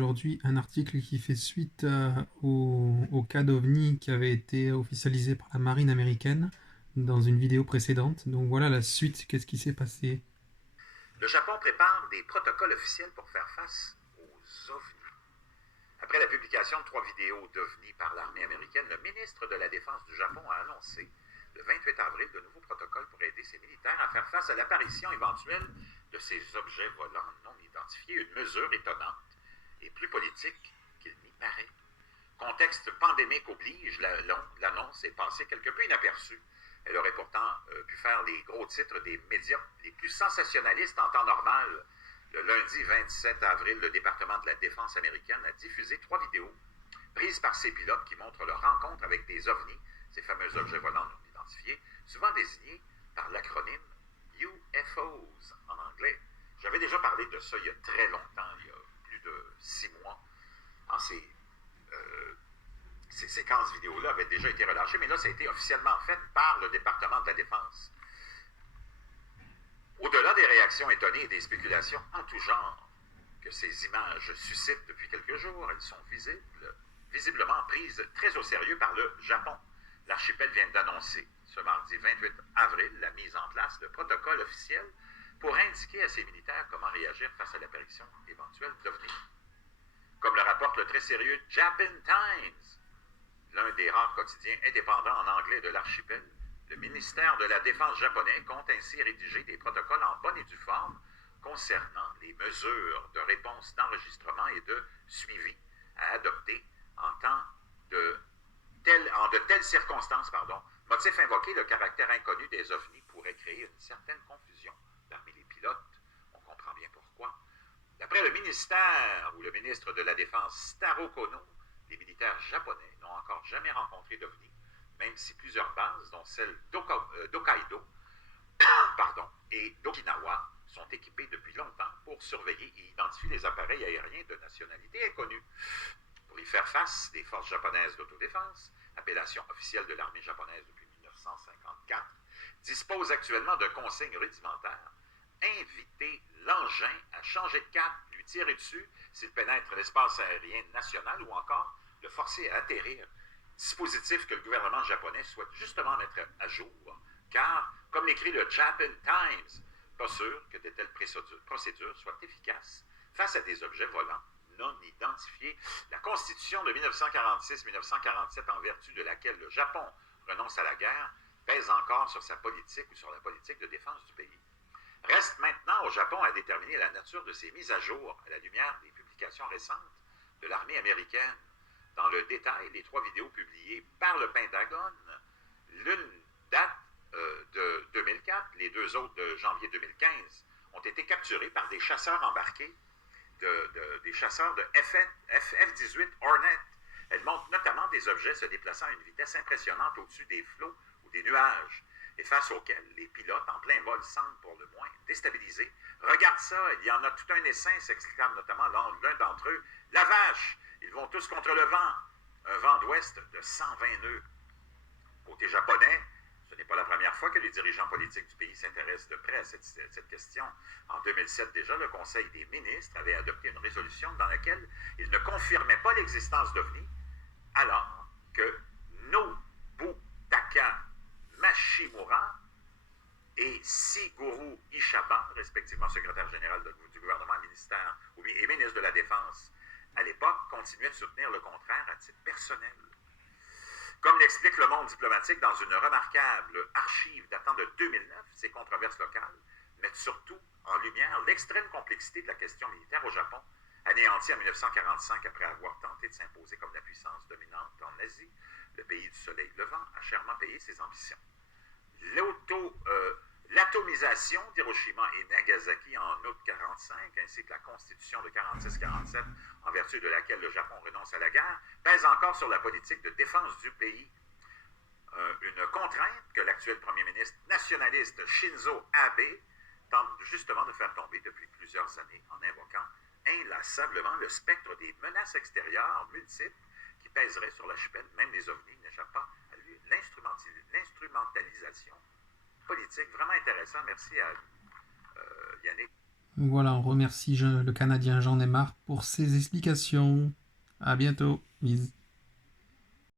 aujourd'hui un article qui fait suite au cas d'OVNI qui avait été officialisé par la marine américaine dans une vidéo précédente. Donc voilà la suite, qu'est-ce qui s'est passé? Le Japon prépare des protocoles officiels pour faire face aux ovnis. Après la publication de 3 vidéos d'ovnis par l'armée américaine, le ministre de la Défense du Japon a annoncé le 28 avril de nouveaux protocoles pour aider ses militaires à faire face à l'apparition éventuelle de ces objets volants non identifiés, une mesure étonnante et plus politique qu'il n'y paraît. Contexte pandémique oblige, l'annonce est passée quelque peu inaperçue. Elle aurait pourtant pu faire les gros titres des médias les plus sensationnalistes en temps normal. Le lundi 27 avril, le département de la Défense américaine a diffusé 3 vidéos prises par ses pilotes qui montrent leur rencontre avec des ovnis, ces fameux objets volants non identifiés, souvent désignés par l'acronyme UFOs en anglais. J'avais déjà parlé de ça il y a très longtemps, il y a plus de 6 mois. Ces séquences vidéo-là avaient déjà été relâchées, mais là, ça a été officiellement fait par le département de la Défense. Au-delà des réactions étonnées et des spéculations en tout genre que ces images suscitent depuis quelques jours, elles sont visiblement prises très au sérieux par le Japon. L'archipel vient d'annoncer, ce mardi 28 avril, la mise en place de protocoles officiels pour indiquer à ses militaires comment réagir face à l'apparition éventuelle d'OVNI. Comme le rapporte le très sérieux Japan Times, l'un des rares quotidiens indépendants en anglais de l'archipel, le ministère de la Défense japonais compte ainsi rédiger des protocoles en bonne et due forme concernant les mesures de réponse d'enregistrement et de suivi à adopter en de telles circonstances. Motif invoqué, le caractère inconnu des ovnis pourrait créer une certaine confusion parmi les pilotes. On comprend bien pourquoi. D'après le ministère ou le ministre de la Défense Taro Kono, les militaires japonais n'ont encore jamais rencontré d'OVNI, même si plusieurs bases, dont celle d'Hokkaido et d'Okinawa, sont équipées depuis longtemps pour surveiller et identifier les appareils aériens de nationalité inconnue. Pour y faire face, les forces japonaises d'autodéfense, appellation officielle de l'armée japonaise depuis 1954, disposent actuellement de consignes rudimentaires. Inviter l'engin à changer de cap, lui tirer dessus s'il pénètre l'espace aérien national ou encore le forcer à atterrir. Dispositif que le gouvernement japonais souhaite justement mettre à jour, car, comme l'écrit le Japan Times, pas sûr que de telles procédures soient efficaces face à des objets volants non identifiés. La Constitution de 1946-1947, en vertu de laquelle le Japon renonce à la guerre, pèse encore sur sa politique ou sur la politique de défense du pays. Reste maintenant au Japon à déterminer la nature de ces mises à jour à la lumière des publications récentes de l'armée américaine. Dans le détail, les 3 vidéos publiées par le Pentagone, l'une date de 2004, les 2 autres de janvier 2015, ont été capturées par des chasseurs embarqués, des chasseurs de F-18 Hornet. Elles montrent notamment des objets se déplaçant à une vitesse impressionnante au-dessus des flots ou des nuages, et face auxquels les pilotes en plein vol semblent pour le moins déstabilisés. Regarde ça, il y en a tout un essaim, s'exclame notamment l'un d'entre eux. La vache, ils vont tous contre le vent. Un vent d'ouest de 120 nœuds. Côté japonais, ce n'est pas la première fois que les dirigeants politiques du pays s'intéressent de près à cette question. En 2007 déjà, le Conseil des ministres avait adopté une résolution dans laquelle il ne confirmait pas l'existence d'OVNI, alors que Nobutaka Mashimura et Siguru Ishaba, respectivement secrétaire général du gouvernement et ministre de la Défense, à l'époque, continuaient de soutenir le contraire à titre personnel. Comme l'explique le monde diplomatique dans une remarquable archive datant de 2009, ces controverses locales mettent surtout en lumière l'extrême complexité de la question militaire au Japon, anéanti en 1945 après avoir tenté de s'imposer comme la puissance dominante en Asie. Le pays du soleil levant a chèrement payé ses ambitions. L'atomisation d'Hiroshima et Nagasaki en août 1945, ainsi que la constitution de 1946-1947, en vertu de laquelle le Japon renonce à la guerre, pèsent encore sur la politique de défense du pays. Une contrainte que l'actuel premier ministre nationaliste Shinzo Abe tente justement de faire tomber depuis plusieurs années en invoquant inlassablement le spectre des menaces extérieures multiples qui pèseraient sur l'archipel. Même les ovnis n'échappent pas à lui. L'instrumentalisation politique, vraiment intéressant. Merci à Yannick Voilà, on remercie le Canadien Jean Neymar pour ses explications. À bientôt. Bisous.